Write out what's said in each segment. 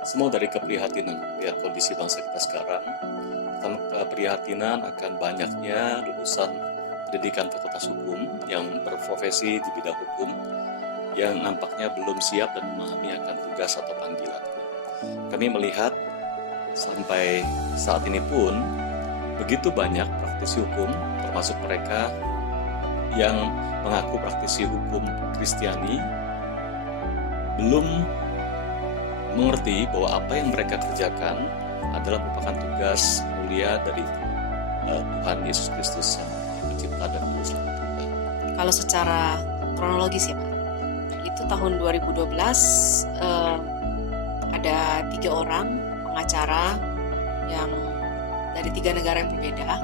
Semua dari keprihatinan melihat kondisi bangsa kita sekarang, keprihatinan akan banyaknya lulusan pendidikan fakultas hukum yang berprofesi di bidang hukum yang nampaknya belum siap dan memahami akan tugas atau panggilan. Kami melihat sampai saat ini pun begitu banyak praktisi hukum, termasuk mereka yang mengaku praktisi hukum Kristiani, belum mengerti bahwa apa yang mereka kerjakan adalah merupakan tugas mulia dari Tuhan Yesus Kristus yang pencipta dan juru selamat kita. Kalau secara kronologis ya Pak, itu tahun 2012 ada 3 orang pengacara yang dari 3 negara yang berbeda.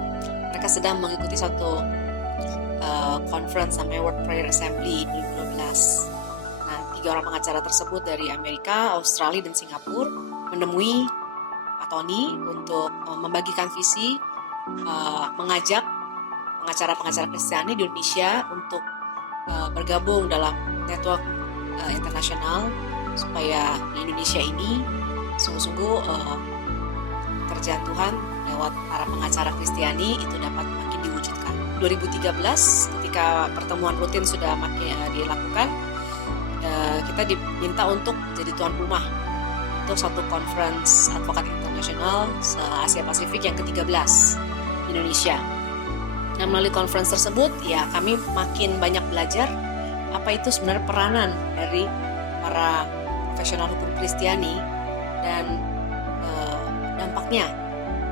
Mereka sedang mengikuti satu conference namanya World Prayer Assembly 2012. 3 orang pengacara tersebut dari Amerika, Australia, dan Singapura menemui Pak Tony untuk membagikan visi, mengajak pengacara-pengacara Kristiani di Indonesia untuk bergabung dalam network internasional supaya di Indonesia ini sungguh-sungguh kerjaan Tuhan lewat para pengacara Kristiani itu dapat makin diwujudkan. 2013 ketika pertemuan rutin sudah makin dilakukan, kita diminta untuk jadi tuan rumah untuk satu conference advokat internasional se-Asia Pasifik yang ke-13 di Indonesia. Nah, melalui conference tersebut, ya kami makin banyak belajar apa itu sebenarnya peranan dari para profesional hukum Kristiani dan dampaknya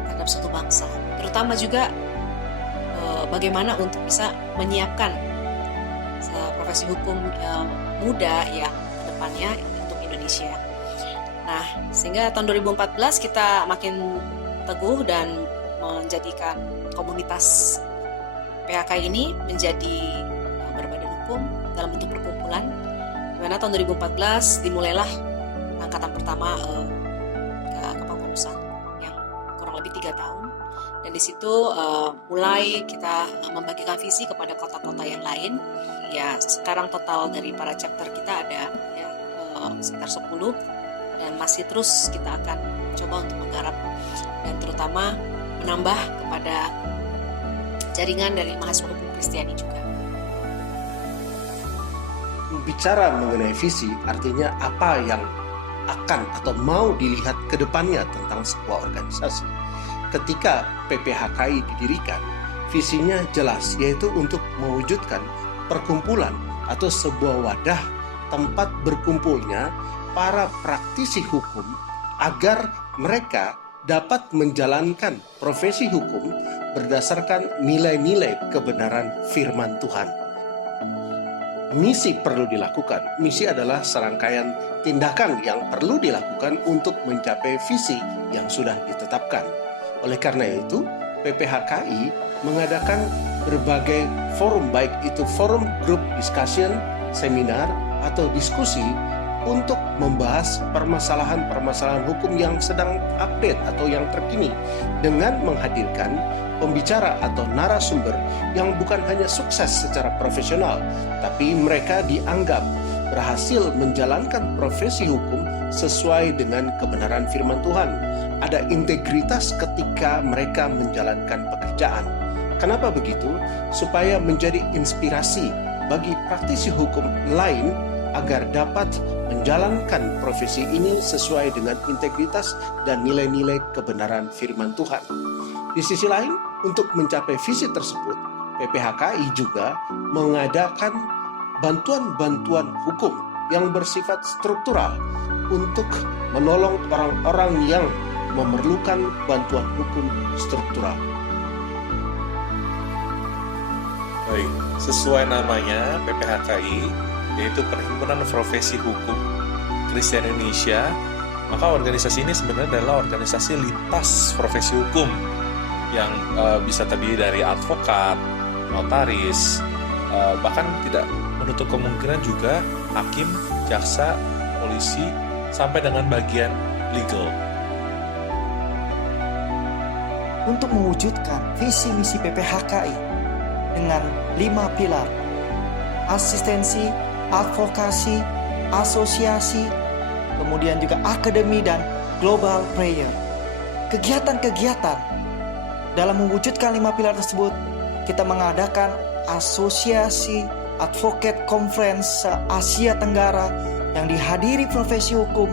terhadap suatu bangsa. Terutama juga bagaimana untuk bisa menyiapkan profesi hukum muda yang kedepannya untuk Indonesia. Nah, sehingga tahun 2014 kita makin teguh dan menjadikan komunitas PHK ini menjadi berbadan hukum dalam bentuk perkumpulan. Di mana tahun 2014 dimulailah angkatan pertama kepengurusan yang kurang lebih 3 tahun. Dan di situ mulai kita membagikan visi kepada kota-kota yang lain. Ya, sekarang total dari para chapter kita ada ya, sekitar 10 dan masih terus kita akan coba untuk menggarap dan terutama menambah kepada jaringan dari mahasiswa hukum Kristiani juga. Bicara mengenai visi artinya apa yang akan atau mau dilihat ke depannya tentang sebuah organisasi. Ketika PPHKI didirikan, visinya jelas, yaitu untuk mewujudkan perkumpulan atau sebuah wadah tempat berkumpulnya para praktisi hukum agar mereka dapat menjalankan profesi hukum berdasarkan nilai-nilai kebenaran firman Tuhan. Misi perlu dilakukan. Misi adalah serangkaian tindakan yang perlu dilakukan untuk mencapai visi yang sudah ditetapkan. Oleh karena itu, PPHKI mengadakan berbagai forum, baik itu forum group discussion, seminar, atau diskusi untuk membahas permasalahan-permasalahan hukum yang sedang update atau yang terkini dengan menghadirkan pembicara atau narasumber yang bukan hanya sukses secara profesional, tapi mereka dianggap berhasil menjalankan profesi hukum sesuai dengan kebenaran firman Tuhan. Ada integritas ketika mereka menjalankan pekerjaan. Kenapa begitu? Supaya menjadi inspirasi bagi praktisi hukum lain agar dapat menjalankan profesi ini sesuai dengan integritas dan nilai-nilai kebenaran firman Tuhan. Di sisi lain, untuk mencapai visi tersebut, PPHKI juga mengadakan bantuan-bantuan hukum yang bersifat struktural untuk menolong orang-orang yang memerlukan bantuan hukum struktural. Baik, sesuai namanya PPHKI, yaitu Perhimpunan Profesi Hukum Kristen Indonesia, maka organisasi ini sebenarnya adalah organisasi lintas profesi hukum yang bisa terdiri dari advokat, notaris, bahkan tidak menutup kemungkinan juga hakim, jaksa, polisi, sampai dengan bagian legal. Untuk mewujudkan visi misi PPHKI dengan 5 pilar: asistensi, advokasi, asosiasi, kemudian juga akademi dan global prayer. Kegiatan-kegiatan dalam mewujudkan 5 pilar tersebut, kita mengadakan asosiasi advocate conference Asia Tenggara yang dihadiri profesi hukum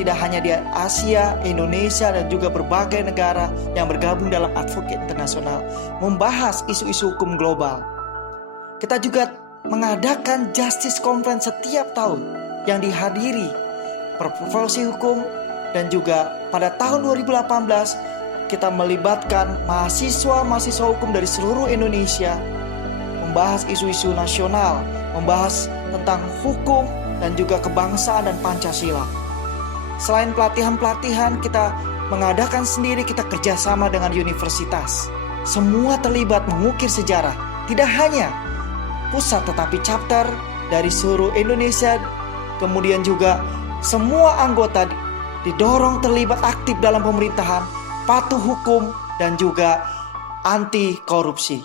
tidak hanya di Asia, Indonesia, dan juga berbagai negara yang bergabung dalam advocate internasional membahas isu-isu hukum global. Kita juga mengadakan Justice Conference setiap tahun yang dihadiri profesi hukum, dan juga pada tahun 2018 kita melibatkan mahasiswa-mahasiswa hukum dari seluruh Indonesia membahas isu-isu nasional, membahas tentang hukum dan juga kebangsaan dan Pancasila. Selain pelatihan-pelatihan, kita mengadakan sendiri, kita kerjasama dengan universitas. Semua terlibat mengukir sejarah, tidak hanya pusat tetapi chapter dari seluruh Indonesia. Kemudian juga semua anggota didorong terlibat aktif dalam pemerintahan, patuh hukum, dan juga anti korupsi.